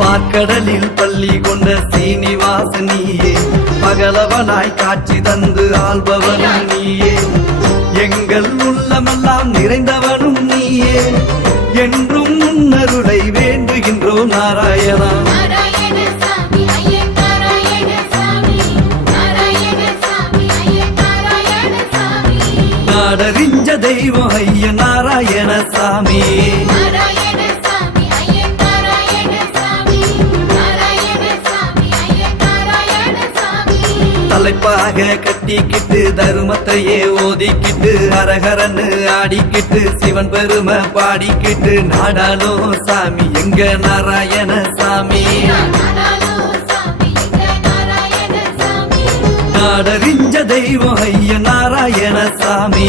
பார்க்கடலில் பள்ளி கொண்ட சீனிவாசனியே, பகலவனாய் காட்சி தந்து ஆள்பவனும் நீயே, எங்கள் உள்ளமெல்லாம் நிறைந்தவனும் நீயே, என்றும் முன்னருளை வேண்டுகின்றோம் நாராயணா. நாடறிஞ்ச தெய்வம் ஐய நாராயண சாமி, தலைப்பாக கட்டிக்கிட்டு தருமத்தையே ஓதிக்கிட்டு அரகரன்னு ஆடிக்கிட்டு சிவன் பெருமை பாடிக்கிட்டு நாடாலும் சாமி எங்க நாராயண சாமி. நாடறிஞ்ச தெய்வம் ஐய நாராயண சாமி.